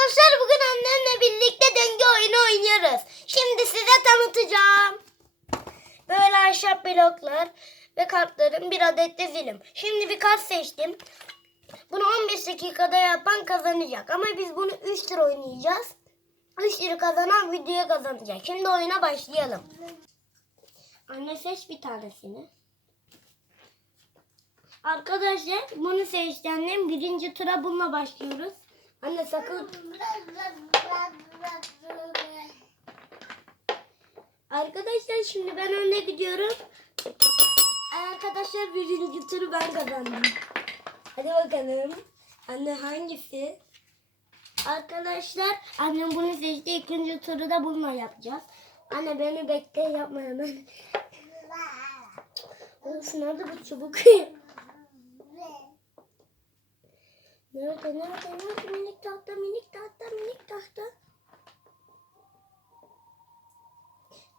Arkadaşlar bugün annemle birlikte denge oyunu oynuyoruz. Şimdi size tanıtacağım. Böyle ahşap bloklar ve kartların bir adet de zilim. Şimdi bir kart seçtim. Bunu 15 dakikada yapan kazanacak. Ama biz bunu 3 tur oynayacağız. 3 tur kazanan videoya kazanacak. Şimdi oyuna başlayalım. Anne seç bir tanesini. Arkadaşlar bunu seçti annem. Birinci tura bununla başlıyoruz. Anne sakın. Arkadaşlar şimdi ben önde gidiyorum. Arkadaşlar birinci turu ben kazandım. Hadi bakalım. Anne hangisi? Arkadaşlar annem bunu seçti. İkinci turu da bununla yapacağız. Anne beni bekle yapma hemen. Olsun nerede bu çubuk? Nerede nerede nerede minik tahta minik tahta minik tahta.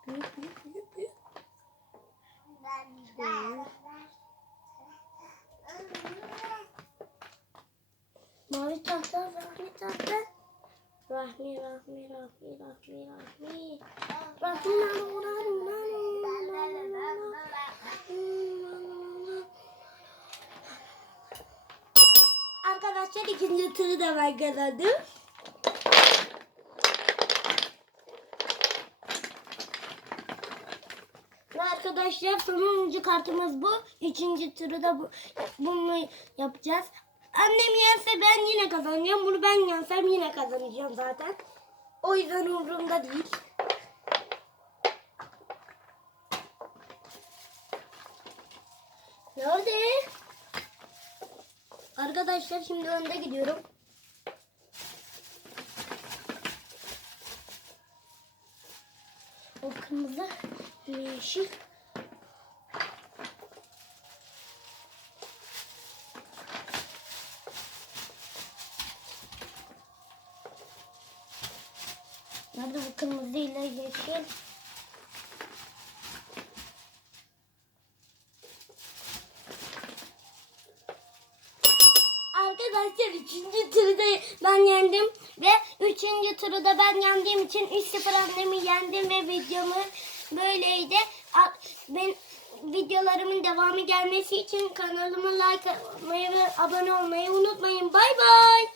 Büyük büyük büyük büyük. Mavi tahta rahmi tahta. Rahmi rahmi rahmi rahmi rahmi. Rahmi nanu Arkadaşlar ikinci turu da ben kazandım. Ve arkadaşlar sonuncu kartımız bu. Üçüncü turu da bu, bunu yapacağız. Annem yense ben yine kazanacağım. Bunu ben yensem yine kazanacağım zaten. O yüzden umurumda değil. Nerede? Arkadaşlar şimdi önde gidiyorum. O kırmızı yeşil. Nerede bu kırmızı ile yeşil? Arkadaşlar üçüncü turu da ben yendim ve üçüncü turu da ben yendiğim için 3-0 annemi yendim ve videomu böyleydi. Ben videolarımın devamı gelmesi için kanalıma like atmayı ve abone olmayı unutmayın. Bay bay.